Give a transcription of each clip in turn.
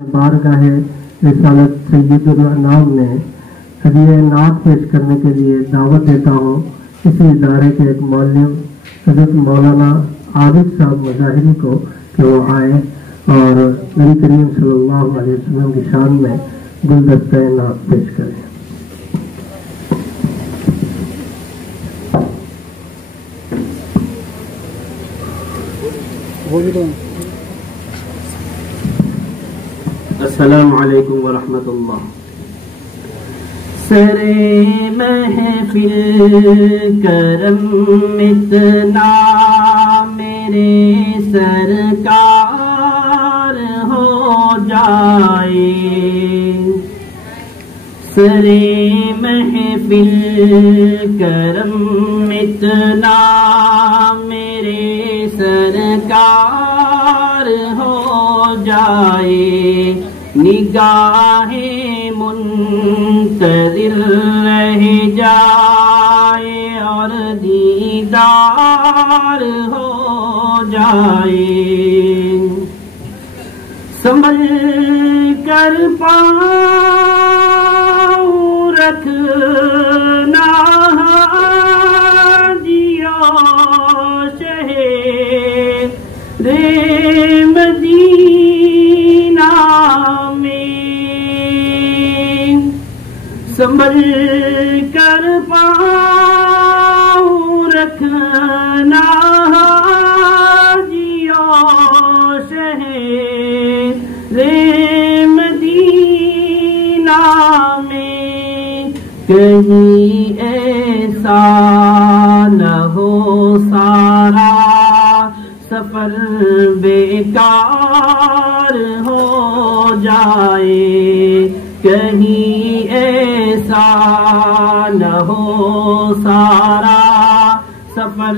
بارگاہ رسالت سید الانام میں ہدیہ نعت پیش کرنے کے لیے دعوت دیتا ہوں اسی ادارے کے ایک معلم حضرت مولانا عابد صاحب مظاہری کو کہ وہ آئے اور نبی کریم صلی اللہ علیہ وسلم کی شان میں گلدستہ نعت پیش کریں۔ السلام علیکم ورحمۃ اللہ۔ سرے محفل کرم اتنا میرے سرکار ہو جائے، سرے محفل کرم اتنا میرے سرکار ہو جائے، نگاہ منتظر رہ جائے اور دیدار ہو جائے، سنبھل کر پاؤں رکھنا جیو شہر مدینہ میں، سنبھل کر پاؤں رکھنا جیو شہر مدینہ میں، کہیں ایسا نہ ہو سارا سفر بیکار ہو جائے، کہیں ایسا نہ ہو سارا سفر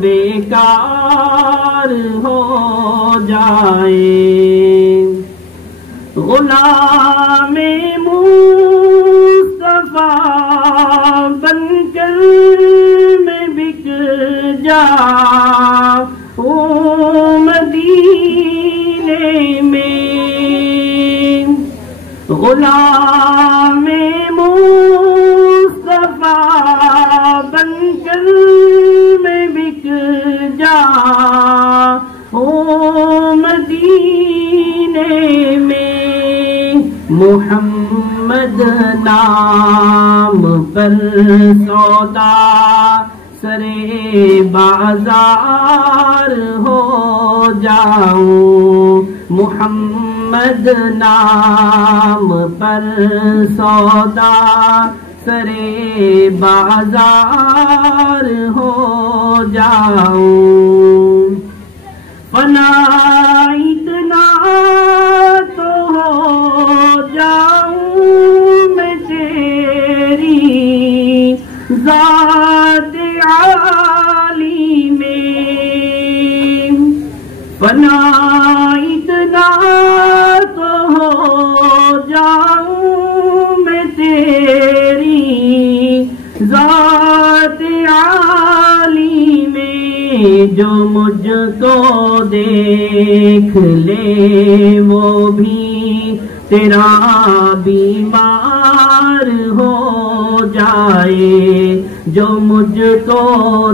بیکار ہو جائے، غلام مصطفیٰ بن کر میں بک جاؤں مدینے میں، غلام مصطفیٰ بن کر میں بک جاؤں مدینے میں، محمد نام پر سودا سرے بازار ہو جاؤں، محمد نام پر سودا سرے بازار ہو جاؤں، فنا اتنا تو ہو جاؤں میں تیری ذات عالی میں، فنا اتنا تو ہو جاؤں میں تیری ذات عالی میں، جو مجھ کو دیکھ لے وہ بھی تیرا بیمار ہو جائے، جو مجھ کو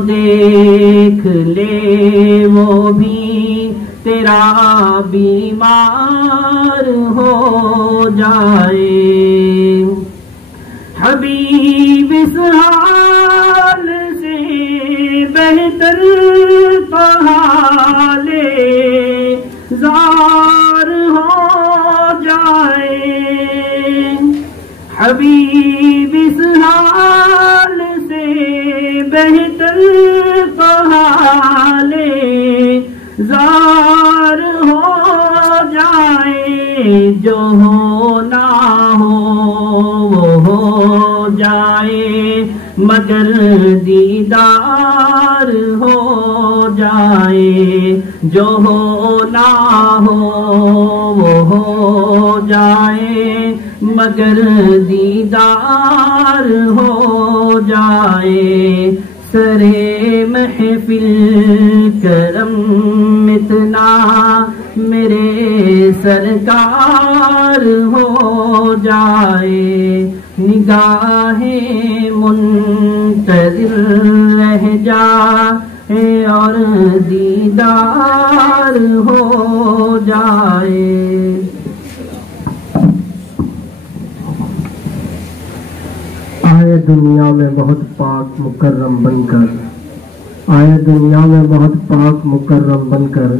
دیکھ لے وہ بھی تیرا بیمار ہو جائے، حبیب اس حال سے بہتر تو حال زار ہو جائے، حبیب اس حال سے بہتر تو حال زار ہو جائے، جو ہونا ہو وہ ہو جائے مگر دیدار ہو جائے، جو ہونا ہو وہ ہو جائے مگر دیدار ہو جائے، سرے محفل کرم اتنا میرے سرکار دیدار ہو جائے نگاہ منتظر رہ جائے اور دیدار ہو جائے. آئے دنیا میں بہت پاک مکرم بن کر، آئے دنیا میں بہت پاک مکرم بن کر،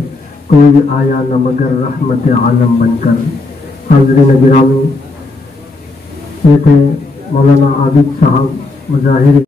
کوئی آیا نہ مگر رحمت عالم بن کر. حاضرین گرامی، یہ تھے مولانا عابد صاحب مظاہر